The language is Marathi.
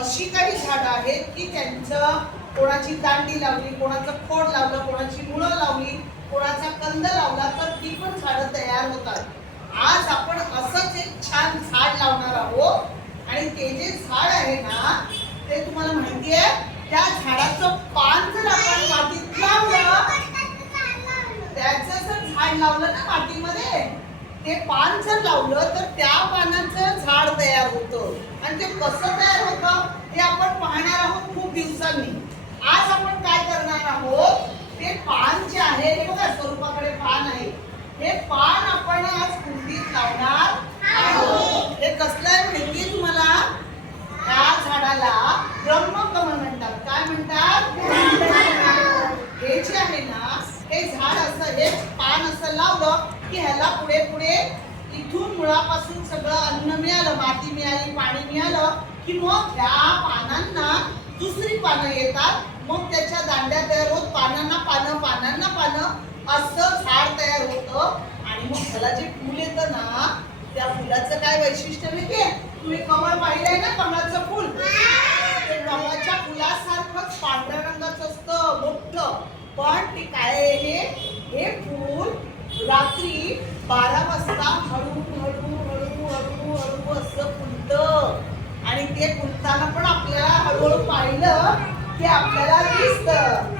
अशी काही झाडं आहेत की त्यांचं कोणाची दांडी लावली, कोणाचं खोड लावलं, कोणाची मुळं लावली, कोणाचा कंद लावला तर ती पण झाडं तयार होतात. आज आपण असंच एक छान झाड लावणार आहोत आणि ते जे झाड आहे ना ते तुम्हाला माहिती आहे त्या झाडाचं पान जर आपण मातीत लावलं, त्याचं जर झाड लावलं ना मातीमध्ये, ते पान जर लावलं तर त्या पानाचं झाड तयार होतं. आणि ते कसं तयार होतं हे आपण पाहणार आहोत खूप दिवसांनी. आज आपण काय करणार आहोत, ते पान जे आहे हे बघा स्वरूपाकडे पान आहे, हे पान आपण आज कुंडीत लावणार आहोत. हे कसलं आहे माहिती तुम्हाला? त्या झाडाला ब्रह्मकमळ म्हणतात. काय म्हणतात? हे जे आहे ना हे झाड असं, हे पान असं लावलं की ह्याला पुढे पुढे इथून मुळापासून सगळं अन्न मिळालं, माती मिळाली, पाणी मिळालं की मग ह्या पानांना दुसरी पानं येतात. मग त्याच्या दांड्या तयार होत, पानांना पानं, पानांना पानं, असं झाड तयार होतं. आणि मग ह्याला जे फुल येतं ना त्या फुलाचं काय वैशिष्ट्य माहितीये? तुम्ही कमळ पाहिलंय ना, कमळाचं फुल, ते कमळाच्या फुलासारखंच पांढऱ्या रंगाचं असतं, मोठं. पण ते काय आहे, हे फूल रात्री 12 वाजता हळू हळू हळू हळू हळू असं फुलतं. आणि ते फुलताना पण आपल्याला हळूहळू पाहिलं की आपल्याला दिसतं.